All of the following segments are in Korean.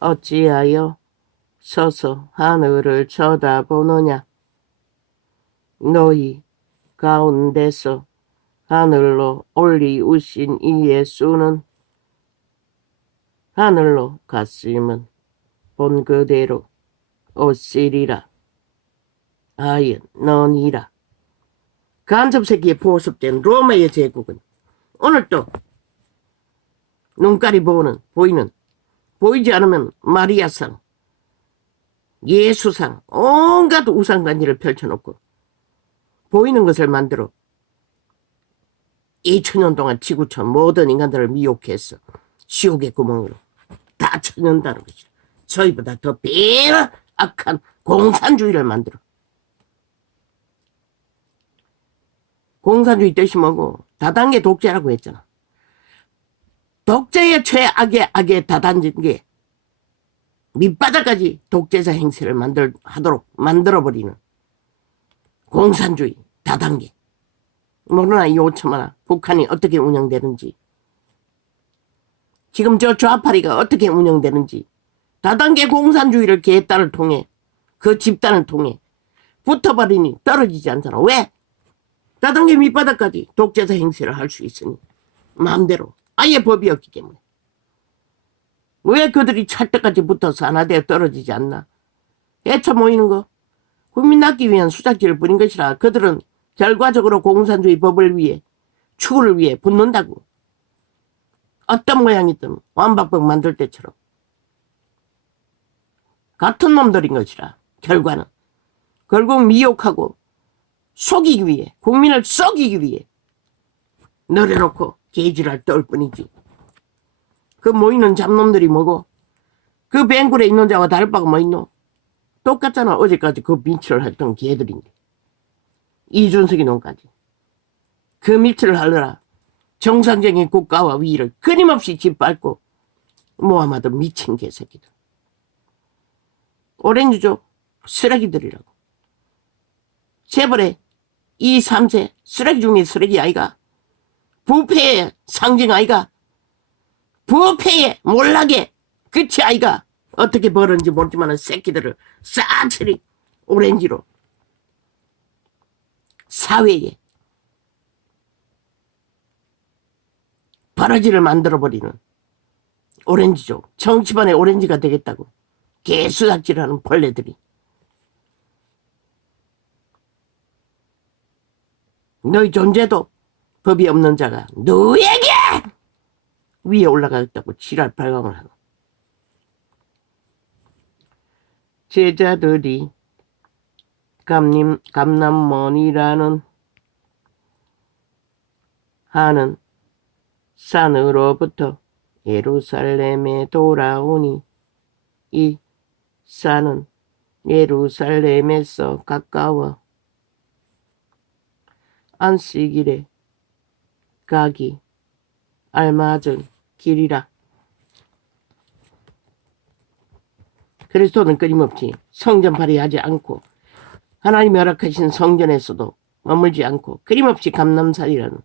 어찌하여 서서 하늘을 쳐다보느냐. 너희 가운데서 하늘로 올리우신 이 예수는 하늘로 갔음은 본 그대로 오시리라 하였느니라. 간접세계에 보습된 로마의 제국은 오늘 또 눈깔이 보이는 보이지 않으면 마리아상, 예수상, 온갖 우상단지를 펼쳐놓고 보이는 것을 만들어 2000년 동안 지구촌 모든 인간들을 미혹해서 지옥의 구멍으로 다 쳐넣는다는 것이죠. 저희보다 더 배악한 공산주의를 만들어. 공산주의 뜻이 뭐고? 다단계 독재라고 했잖아. 독재의 최악의 악에 다단진 게 밑바닥까지 독재자 행세를 하도록 만들어버리는 공산주의 다단계. 모르나 이 5천만원 북한이 어떻게 운영되는지, 지금 저 좌파리가 어떻게 운영되는지, 다단계 공산주의를 계딸을 통해 그 집단을 통해 붙어버리니 떨어지지 않잖아. 왜? 다단계 밑바닥까지 독재자 행세를 할 수 있으니 마음대로 아예 법이 없기 때문에. 왜 그들이 찰떡같이 붙어서 하나 되어 떨어지지 않나? 애쳐 모이는 거 국민 낳기 위한 수작질을 부린 것이라. 그들은 결과적으로 공산주의 법을 위해 추구를 위해 붙는다고. 어떤 모양이든 완박법 만들 때처럼 같은 놈들인 것이라. 결과는 결국 미혹하고 속이기 위해, 국민을 속이기 위해 늘어놓고 개지랄 떨 뿐이지. 그 모이는 잡놈들이 뭐고? 그 뱅굴에 있는 자와 다를 바가 뭐 있노? 똑같잖아. 어제까지 그 밀치를 했던 개들인데. 이준석이 놈까지 그 밀치를 하느라 정상적인 국가와 위를 끊임없이 짓밟고 모함하던 미친 개새끼들. 오렌지족 쓰레기들이라고. 재벌의 2, 3세 쓰레기 중에 쓰레기 아이가. 부패의 상징 아이가. 부패의 몰락의 끝이 아이가. 어떻게 벌었는지 모르지만 새끼들을 싸그리 오렌지로 사회에 버러지를 만들어버리는 오렌지족. 정치반의 오렌지가 되겠다고 개수작질하는 벌레들이. 너희 존재도 법이 없는 자가 너에게 위에 올라가겠다고 지랄 발광을 하고. 제자들이 감람몬이라는 하는 산으로부터 예루살렘에 돌아오니 이 산은 예루살렘에서 가까워 안식일에 가기 알맞은 길이라. 그리스도는 끊임없이 성전팔이 하지 않고 하나님이 허락하신 성전에서도 머물지 않고 끊임없이 감람산이라는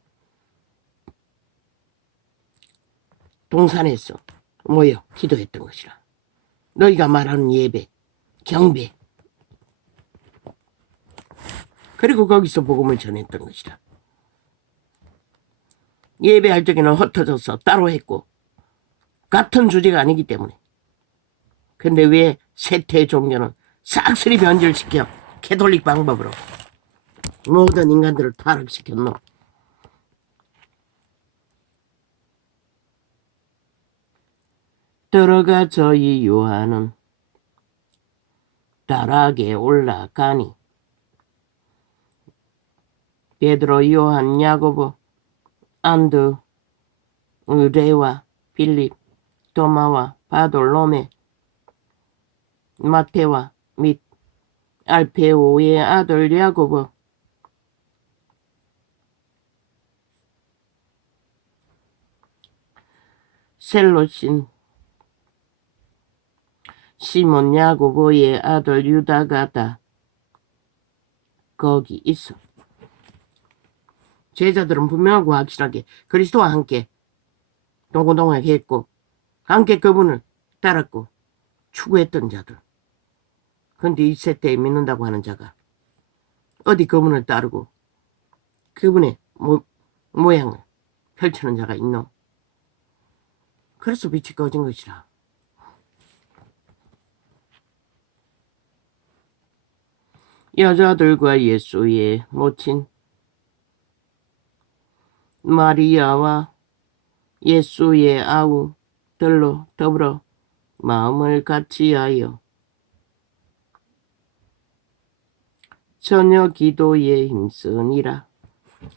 동산에서 모여 기도했던 것이라. 너희가 말하는 예배, 경배, 그리고 거기서 복음을 전했던 것이라. 예배할 적에는 흩어져서 따로 했고 같은 주제가 아니기 때문에. 근데 왜 세태의 종교는 싹쓸이 변질시켜 캐톨릭 방법으로 모든 인간들을 타락시켰노? 들어가 저희 요한은 다락에 올라가니 베드로, 요한, 야고보, 안드, 레와, 빌립, 도마와 바돌로메, 마테와 및 알페오의 아들 야고보, 셀로신, 시몬 야고보의 아들 유다가 다 거기 있어. 제자들은 분명하고 확실하게 그리스도와 함께 동고동락했고 함께 그분을 따랐고 추구했던 자들. 그런데 이 세대에 믿는다고 하는 자가 어디 그분을 따르고 그분의 모양을 펼치는 자가 있노? 그래서 빛이 꺼진 것이라. 여자들과 예수의 모친 마리아와 예수의 아우들로 더불어 마음을 같이하여 저녁 기도에 힘쓰니라.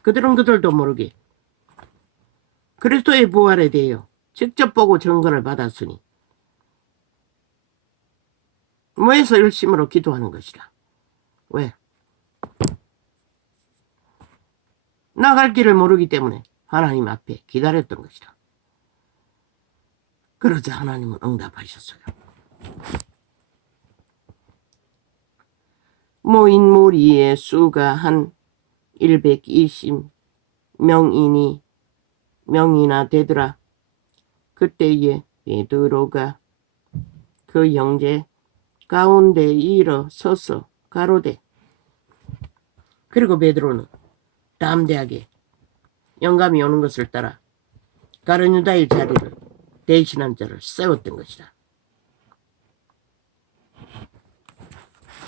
그들은 그들도 모르게 그리스도의 부활에 대하여 직접 보고 증거를 받았으니 모여서 열심으로 기도하는 것이라. 왜? 나갈 길을 모르기 때문에 하나님 앞에 기다렸던 것이라. 그러자 하나님은 응답하셨어요. 모인 무리의 수가 한 120명이나 되더라. 그때에 베드로가 그 형제 가운데 일어서서 가로되. 그리고 베드로는 담대하게 영감이 오는 것을 따라 다른 유다의 자리를 대신한 자를 세웠던 것이다.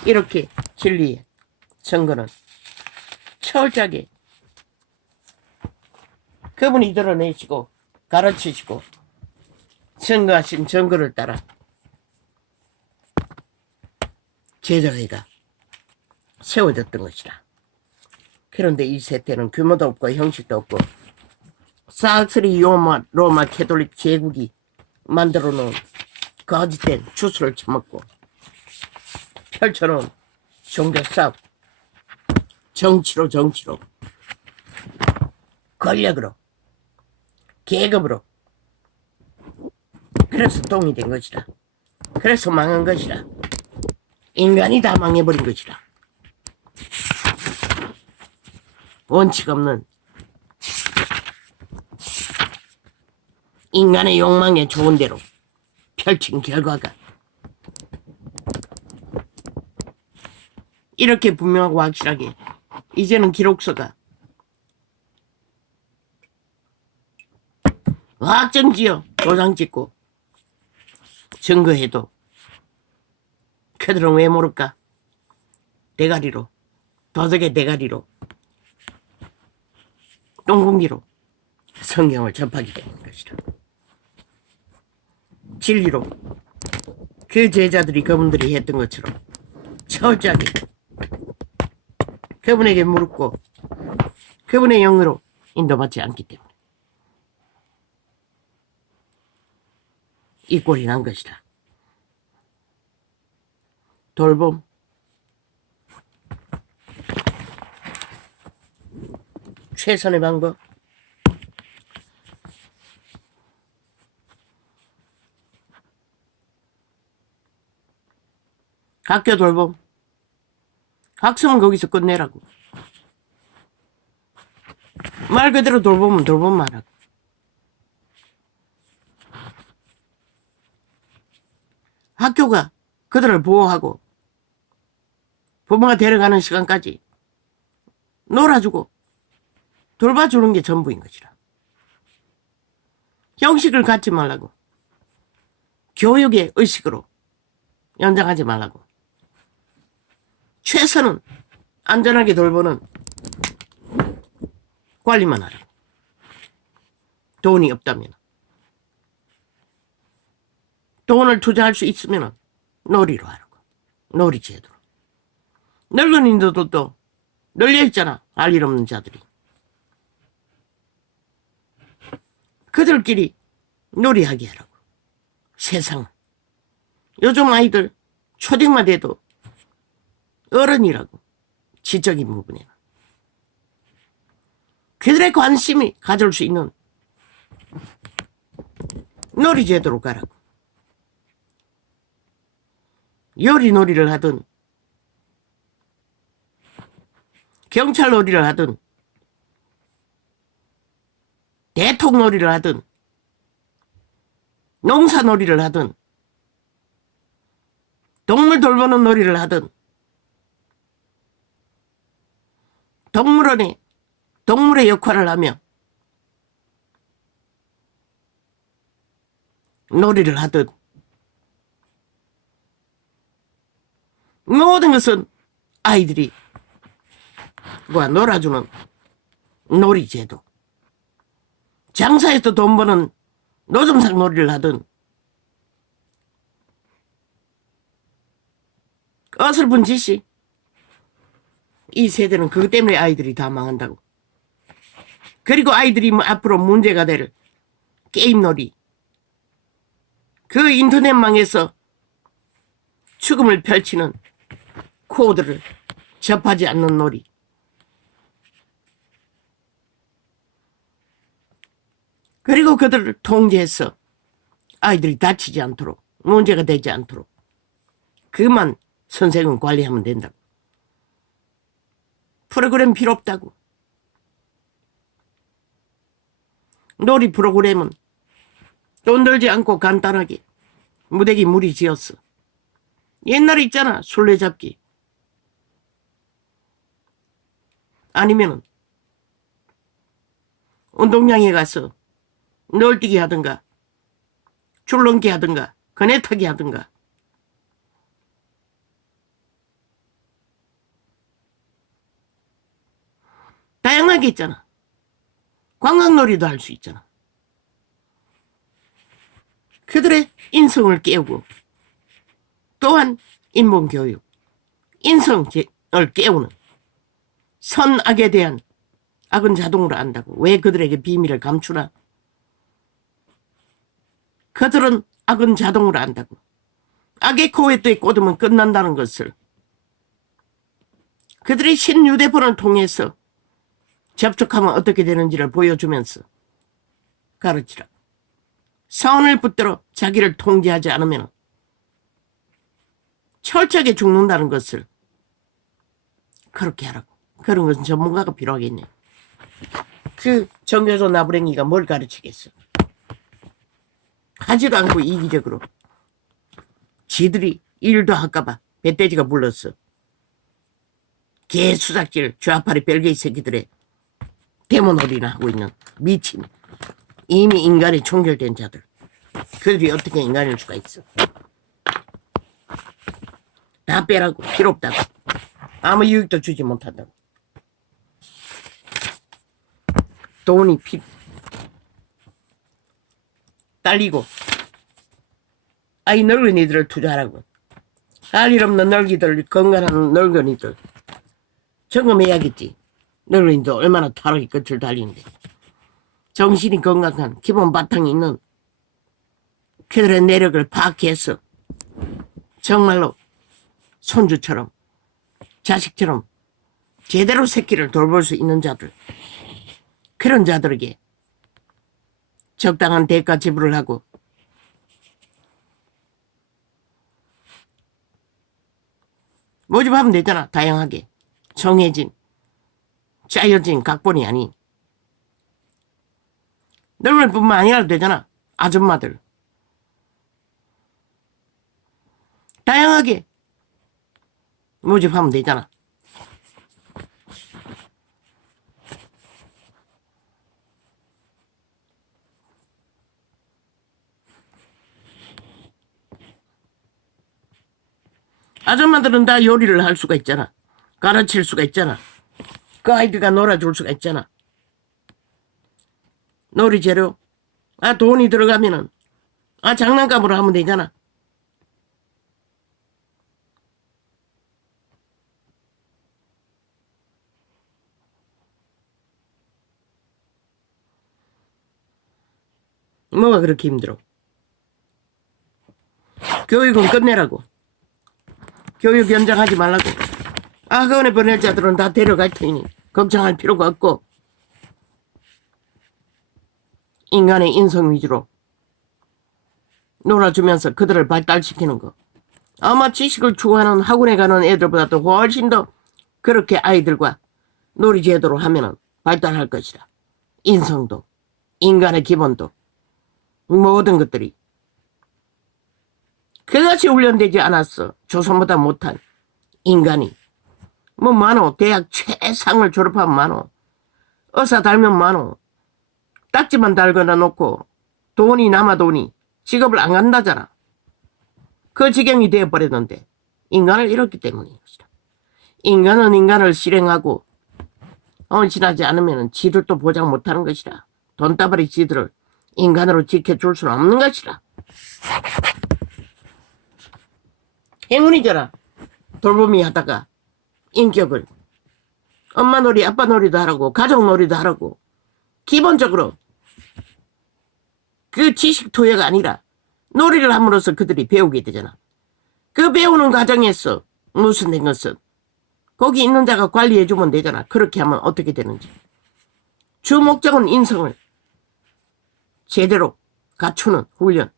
이렇게 진리의 증거는 철저하게 그분이 드러내시고 가르치시고 증거하신 증거를 따라 제자회가 세워졌던 것이다. 그런데 이 세태는 규모도 없고 형식도 없고 쌀쓰리 로마 캐톨릭 제국이 만들어 놓은 거짓된 주술을 처먹고 펼쳐놓은 종교 싸움, 정치로 권력으로 계급으로, 그래서 똥이 된 것이다. 그래서 망한 것이다. 인간이 다 망해버린 것이다. 원칙 없는 인간의 욕망에 좋은 대로 펼친 결과가 이렇게 분명하고 확실하게 이제는 기록서가 확정지어 도장 찍고 증거해도 그들은 왜 모를까? 대가리로, 도적의 대가리로, 똥공기로 성경을 접하게 되는 것이다. 진리로 그 제자들이 그분들이 했던 것처럼 철저하게 그분에게 물었고 그분의 영으로 인도받지 않기 때문에 이 꼴이 난 것이다. 돌봄, 최선의 방법, 학교 돌봄, 학습은 거기서 끝내라고. 말 그대로 돌봄은 돌봄만 하고. 학교가 그들을 보호하고 부모가 데려가는 시간까지 놀아주고 돌봐주는 게 전부인 것이라. 형식을 갖지 말라고. 교육의 의식으로 연장하지 말라고. 최선은 안전하게 돌보는 관리만 하라고. 돈이 없다면, 돈을 투자할 수 있으면 놀이로 하라고. 놀이 제도로. 늙은이들도 또 널려있잖아. 알 일 없는 자들이. 그들끼리 놀이하게 하라고. 세상은. 요즘 아이들 초딩만 돼도 어른이라고. 지적인 부분에는. 그들의 관심이 가질 수 있는 놀이 제도로 가라고. 요리 놀이를 하든 경찰 놀이를 하든 대통 놀이를 하든 농사 놀이를 하든 동물 돌보는 놀이를 하든 동물원에 동물의 역할을 하며 놀이를 하든 모든 것은 아이들이 놀아주는 놀이제도. 장사에서 돈 버는 노점상 놀이를 하든 어설픈 짓이 이 세대는 그것 때문에 아이들이 다 망한다고. 그리고 아이들이 앞으로 문제가 될 게임놀이, 그 인터넷망에서 죽음을 펼치는 코드를 접하지 않는 놀이, 그리고 그들을 통제해서 아이들이 다치지 않도록, 문제가 되지 않도록 그만 선생은 관리하면 된다고. 프로그램 필요 없다고. 놀이 프로그램은 돈 들지 않고 간단하게 무대기 무리 지었어. 옛날에 있잖아, 술래잡기. 아니면은 운동장에 가서 널뛰기 하든가 줄넘기 하든가 그네타기 하든가. 다양하게 있잖아. 관광놀이도 할 수 있잖아. 그들의 인성을 깨우고 또한 인본교육, 인성을 깨우는 선악에 대한 악은 자동으로 안다고. 왜 그들에게 비밀을 감추나? 그들은 악은 자동으로 안다고. 악의 코에또 꽂으면 끝난다는 것을 그들의 신유대폰을 통해서 접촉하면 어떻게 되는지를 보여주면서 가르치라. 선을 붙들어 자기를 통제하지 않으면 철저하게 죽는다는 것을 그렇게 하라고. 그런 것은 전문가가 필요하겠네. 그 정교조 나부랭이가 뭘 가르치겠어. 하지도 않고 이기적으로 지들이 일도 할까봐 배돼지가 불렀어. 개 수작질 좌파리 별개의 새끼들의 데모놀이나 하고 있는 미친, 이미 인간이 총결된 자들. 그들이 어떻게 인간일 수가 있어. 다 빼라고. 필요 없다고. 아무 유익도 주지 못한다고. 돈이 딸리고 아이 늙은이들을 투자하라고. 할 일 없는 늙이들, 건강한 늙은이들 점검해야겠지. 늙은이도 얼마나 타락의 끝을 달리는데. 정신이 건강한 기본 바탕이 있는 그들의 내력을 파악해서 정말로 손주처럼 자식처럼 제대로 새끼를 돌볼 수 있는 자들, 그런 자들에게 적당한 대가 지불을 하고 모집하면 되잖아. 다양하게 정해진 짜여진 각본이 아닌 늙을 뿐만 아니라 되잖아. 아줌마들 다양하게 모집하면 되잖아. 아줌마들은 다 요리를 할 수가 있잖아. 가르칠 수가 있잖아. 그 아이들과 놀아줄 수가 있잖아. 놀이 재료, 돈이 들어가면은 장난감으로 하면 되잖아. 뭐가 그렇게 힘들어? 교육은 끝내라고. 교육 연장하지 말라고. 학원에 보낼 자들은 다 데려갈 테니 걱정할 필요가 없고, 인간의 인성 위주로 놀아주면서 그들을 발달시키는 거. 아마 지식을 추구하는 학원에 가는 애들보다도 훨씬 더 그렇게 아이들과 놀이 제도로 하면은 발달할 것이다. 인성도, 인간의 기본도, 모든 것들이. 그것이 훈련되지 않았어. 조선보다 못한 인간이. 뭐 많어. 대학 최상을 졸업하면 많어. 의사 달면 많어. 딱지만 달거나 놓고 돈이 남아도니 직업을 안 간다잖아. 그 지경이 되어버렸는데 인간을 잃었기 때문인 것이다. 인간은 인간을 실행하고 헌신하지 않으면 지들도 보장 못하는 것이다. 돈다발이 지들을 인간으로 지켜줄 수는 없는 것이다. 행운이잖아. 돌보미 하다가 인격을 엄마 놀이 아빠 놀이도 하라고 가족 놀이도 하라고 기본적으로 그 지식 투여가 아니라 놀이를 함으로써 그들이 배우게 되잖아. 그 배우는 과정에서 무슨 된 것은 거기 있는 자가 관리해주면 되잖아. 그렇게 하면 어떻게 되는지. 주 목적은 인성을 제대로 갖추는 훈련.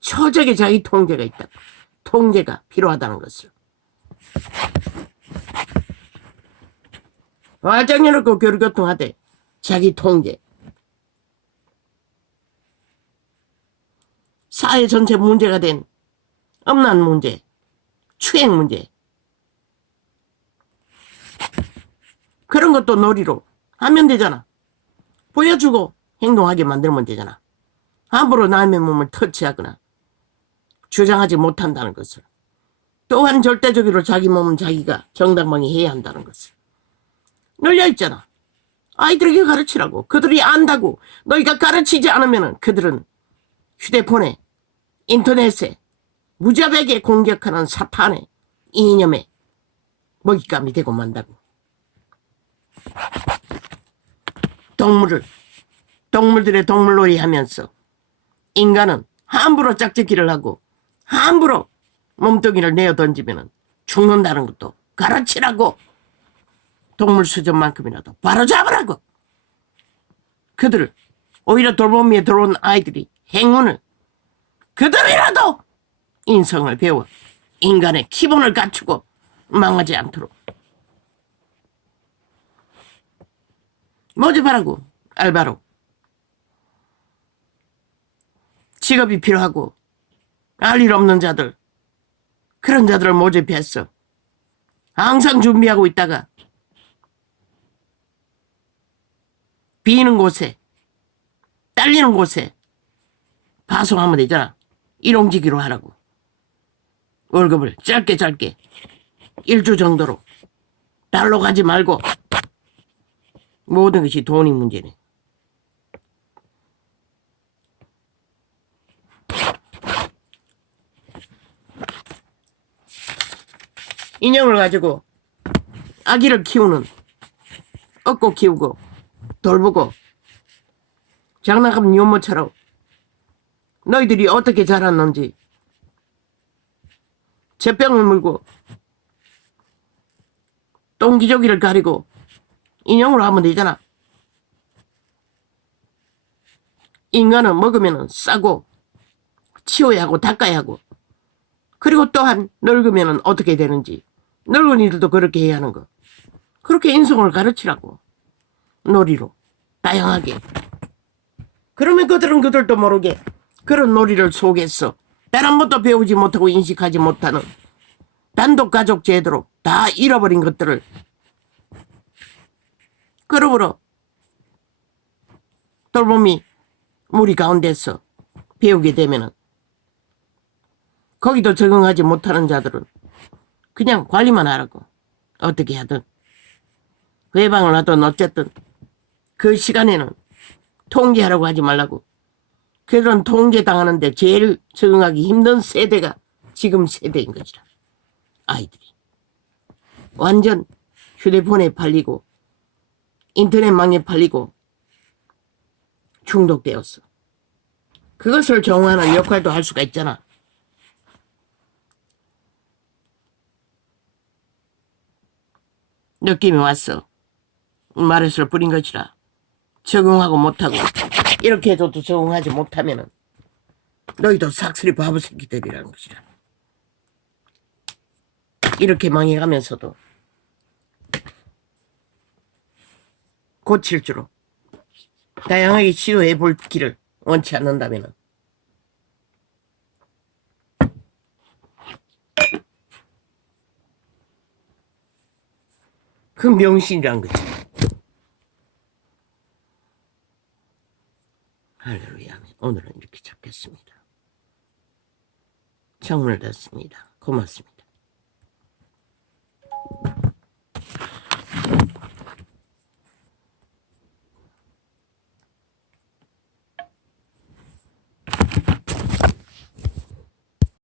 처적에 자기 통제가 있다. 통제가 필요하다는 것을. 화장해놓고 교류교통하되 자기 통제. 사회 전체 문제가 된 음란 문제, 추행 문제. 그런 것도 놀이로 하면 되잖아. 보여주고 행동하게 만들면 되잖아. 함부로 남의 몸을 터치하거나 주장하지 못한다는 것을. 또한 절대적으로 자기 몸은 자기가 정당방위 해야 한다는 것을. 늘려있잖아. 아이들에게 가르치라고. 그들이 안다고 너희가 가르치지 않으면 그들은 휴대폰에 인터넷에 무자백에 공격하는 사탄의 이념에 먹잇감이 되고 만다고. 동물들의 동물놀이 하면서 인간은 함부로 짝짓기를 하고 함부로 몸뚱이를 내어 던지면 죽는다는 것도 가르치라고. 동물 수준만큼이라도 바로 잡으라고. 그들을 오히려 돌보미에 들어온 아이들이 행운을 그들이라도 인성을 배워 인간의 기본을 갖추고 망하지 않도록 모집하라고. 알바로 직업이 필요하고 알 일 없는 자들, 그런 자들을 모집했어. 항상 준비하고 있다가 비는 곳에 딸리는 곳에 파송하면 되잖아. 일용직으로 하라고. 월급을 짧게 1주 정도로 달러 가지 말고. 모든 것이 돈이 문제네. 인형을 가지고 아기를 키우는, 얻고 키우고 돌보고 장난감 유모차로 너희들이 어떻게 자랐는지 젖병을 물고 똥기저귀를 가리고 인형으로 하면 되잖아. 인간은 먹으면 싸고 치워야 하고 닦아야 하고, 그리고 또한 늙으면 어떻게 되는지 늙은이들도 그렇게 해야 하는 거. 그렇게 인성을 가르치라고. 놀이로 다양하게. 그러면 그들은 그들도 모르게 그런 놀이를 속에서 단 한 번도 배우지 못하고 인식하지 못하는 단독 가족 제도로 다 잃어버린 것들을 그룹으로 돌보미 무리 가운데서 배우게 되면은 거기도 적응하지 못하는 자들은 그냥 관리만 하라고. 어떻게 하든 외방을 하든 어쨌든 그 시간에는 통제하라고 하지 말라고. 그들은 통제당하는데 제일 적응하기 힘든 세대가 지금 세대인 것이라. 아이들이 완전 휴대폰에 팔리고 인터넷망에 팔리고 중독되었어. 그것을 정화하는 역할도 할 수가 있잖아. 느낌이 왔어. 말에서 뿌린 것이라. 적응하고 못하고 이렇게 해도 적응하지 못하면은 너희도 삭슬이 바보 새끼들이라는 것이라. 이렇게 망해가면서도 고칠 줄로 다양하게 치유해 볼 길을 원치 않는다면은 그 명신이란 거지. 할렐루야. 오늘은 이렇게 잡겠습니다. 창문을 닫습니다. 고맙습니다.